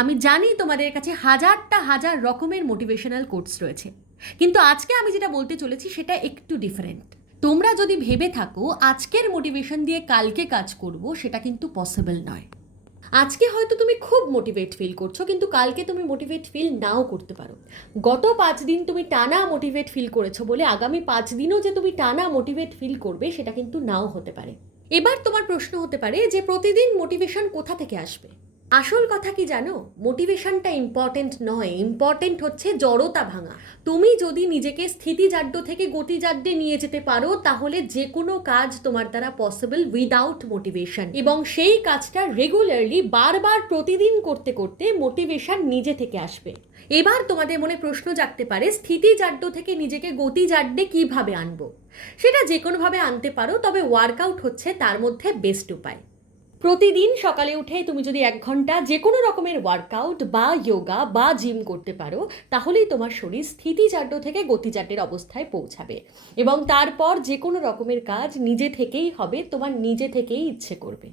আমি জানি তোমাদের কাছে হাজার রকমের মোটিভেশনাল কোটস রয়েছে, কিন্তু আজকে আমি যেটা বলতে চলেছি সেটা একটু ডিফারেন্ট। তোমরা যদি ভেবে থাকো আজকের মোটিভেশন দিয়ে কালকে কাজ করব, সেটা কিন্তু পসিবল নয়। আজকে হয়তো তুমি খুব মোটিভেট ফিল করছো, কিন্তু কালকে তুমি মোটিভেট ফিল নাও করতে পারো। গত 5 দিন তুমি টানা মোটিভেট ফিল করেছো বলে আগামী 5 দিনও যে তুমি টানা মোটিভেট ফিল করবে সেটা কিন্তু নাও হতে পারে। এবার তোমার প্রশ্ন হতে পারে যে প্রতিদিন মোটিভেশন কোথা থেকে আসবে। আসল কথা কি জানো, মোটিভেশনটা ইম্পর্টেন্ট নয়, ইম্পর্টেন্ট হচ্ছে জড়তা ভাঙা। তুমি যদি নিজেকে স্থিতিজাড্য থেকে গতিজাড্যে নিয়ে যেতে পারো, তাহলে যে কোনো কাজ তোমার দ্বারা পসিবল উইদাউট মোটিভেশন, এবং সেই কাজটা রেগুলারলি বারবার প্রতিদিন করতে করতে মোটিভেশন নিজে থেকে আসবে। এবার তোমাদের মনে প্রশ্ন জাগতে পারে, স্থিতিজাড্য থেকে নিজেকে গতিজাড্যে কিভাবে আনবো। সেটা যে কোনোভাবে আনতে পারো, তবে ওয়ার্কআউট হচ্ছে তার মধ্যে বেস্ট উপায়। প্রতিদিন সকালে উঠে তুমি যদি 1 ঘন্টা যে কোনো রকমের ওয়ার্কআউট বা যোগা বা জিম করতে পারো, তাহলেই তোমার শরীর স্থিতিজাড্য থেকে গতিজাড্যের অবস্থায় পৌঁছাবে, এবং তারপর যে কোনো রকমের কাজ নিজে থেকেই হবে, তোমার নিজে থেকেই ইচ্ছে করবে।